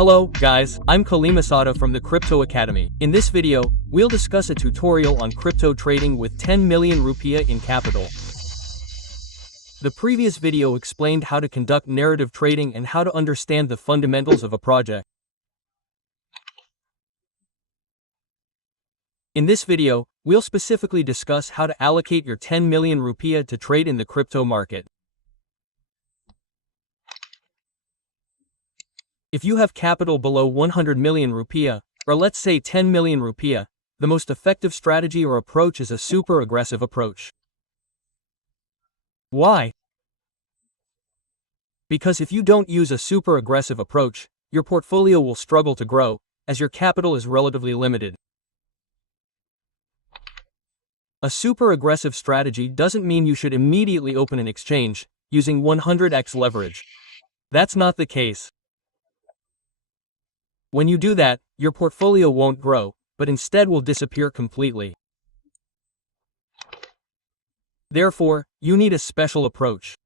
Hello, guys, I'm Kalimasada from the Crypto Academy. In this video, we'll discuss a tutorial on crypto trading with 10 million rupiah in capital. The previous video explained how to conduct narrative trading and how to understand the fundamentals of a project. In this video, we'll specifically discuss how to allocate your 10 million rupiah to trade in the crypto market. If you have capital below 100 million rupiah, or let's say 10 million rupiah, the most effective strategy or approach is a super aggressive approach. Why? Because if you don't use a super aggressive approach, your portfolio will struggle to grow, as your capital is relatively limited. A super aggressive strategy doesn't mean you should immediately open an exchange, using 100x leverage. That's not the case. When you do that, your portfolio won't grow, but instead will disappear completely. Therefore, you need a special approach.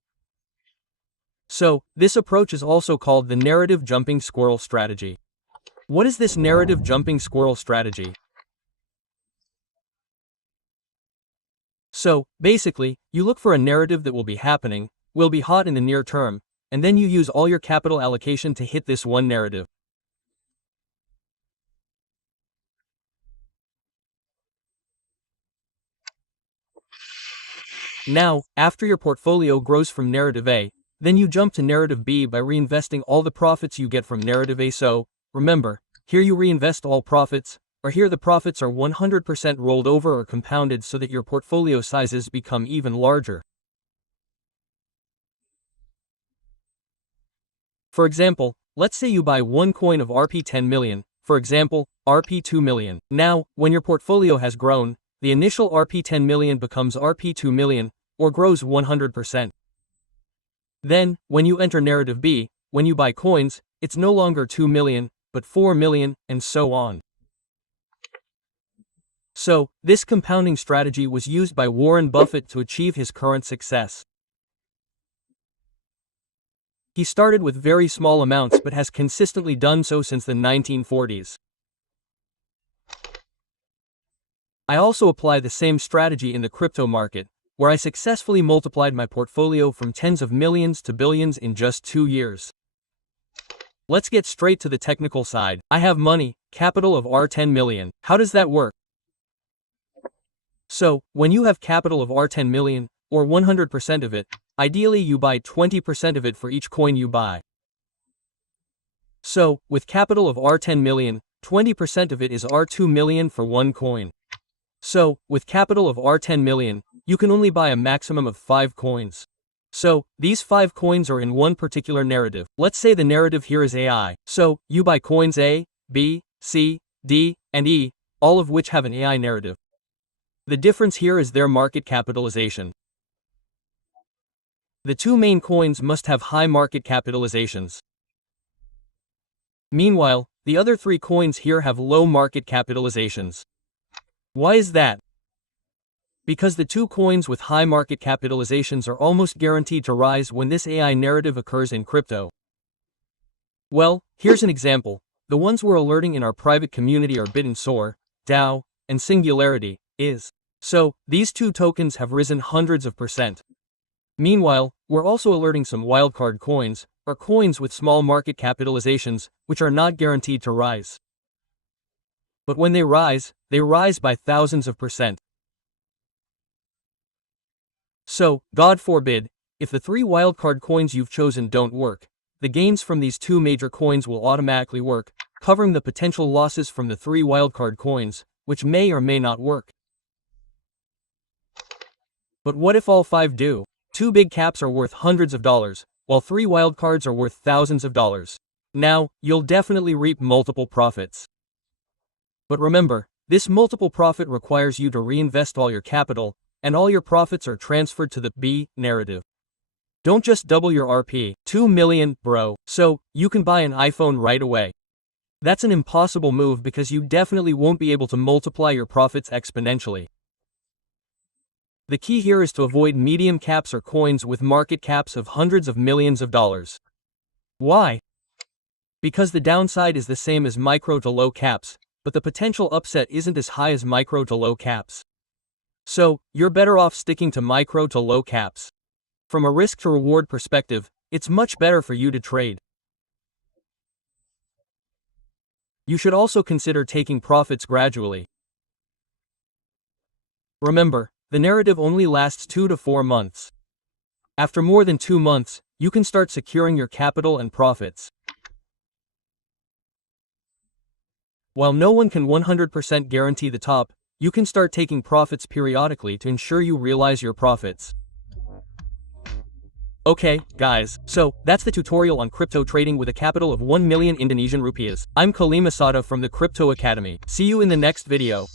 So, this approach is also called the narrative jumping squirrel strategy. What is this narrative jumping squirrel strategy? So, basically, you look for a narrative that will be happening, will be hot in the near term, and then you use all your capital allocation to hit this one narrative. Now, after your portfolio grows from narrative A, then you jump to narrative B by reinvesting all the profits you get from narrative A. So, remember, here you reinvest all profits, or here the profits are 100% rolled over or compounded so that your portfolio sizes become even larger. For example, let's say you buy one coin of Rp 10 million, for example, Rp 2 million. Now, when your portfolio has grown, the initial Rp 10 million becomes Rp 2 million, or grows 100%. Then, when you enter narrative B, when you buy coins, it's no longer 2 million, but 4 million, and so on. So, this compounding strategy was used by Warren Buffett to achieve his current success. He started with very small amounts but has consistently done so since the 1940s. I also apply the same strategy in the crypto market, where I successfully multiplied my portfolio from tens of millions to billions in just 2 years. Let's get straight to the technical side. I have money, capital of R10 million. How does that work? So, when you have capital of R10 million, or 100% of it, ideally you buy 20% of it for each coin you buy. So, with capital of R10 million, 20% of it is R2 million for one coin. So, with capital of R10 million, you can only buy a maximum of 5 coins. So, these 5 coins are in one particular narrative. Let's say the narrative here is AI. So, you buy coins A, B, C, D, and E, all of which have an AI narrative. The difference here is their market capitalization. The two main coins must have high market capitalizations. Meanwhile, the other 3 coins here have low market capitalizations. Why is that? Because the 2 coins with high market capitalizations are almost guaranteed to rise when this AI narrative occurs in crypto. Well, here's an example. The ones we're alerting in our private community are Bit and Soar, DAO, and Singularity, is. So, these 2 tokens have risen hundreds of %. Meanwhile, we're also alerting some wildcard coins, or coins with small market capitalizations, which are not guaranteed to rise. But when they rise by thousands of %. So, God forbid, if the 3 wildcard coins you've chosen don't work, the gains from these 2 major coins will automatically work, covering the potential losses from the 3 wildcard coins, which may or may not work. But what if all 5 do? 2 big caps are worth hundreds of dollars, while 3 wildcards are worth thousands of dollars. Now, you'll definitely reap multiple profits. But remember, this multiple profit requires you to reinvest all your capital, and all your profits are transferred to the B narrative. Don't just double your Rp 2 million, bro, so you can buy an iPhone right away. That's an impossible move because you definitely won't be able to multiply your profits exponentially. The key here is to avoid medium caps or coins with market caps of hundreds of millions of dollars. Why? Because the downside is the same as micro to low caps, but the potential upset isn't as high as micro to low caps. So, you're better off sticking to micro to low caps. From a risk to reward perspective, it's much better for you to trade. You should also consider taking profits gradually. Remember, the narrative only lasts 2 to 4 months. After more than 2 months, you can start securing your capital and profits. While no one can 100% guarantee the top, you can start taking profits periodically to ensure you realize your profits. Okay, guys, so that's the tutorial on crypto trading with a capital of 1 million Indonesian rupiahs. I'm Kalimasada from the Crypto Academy. See you in the next video.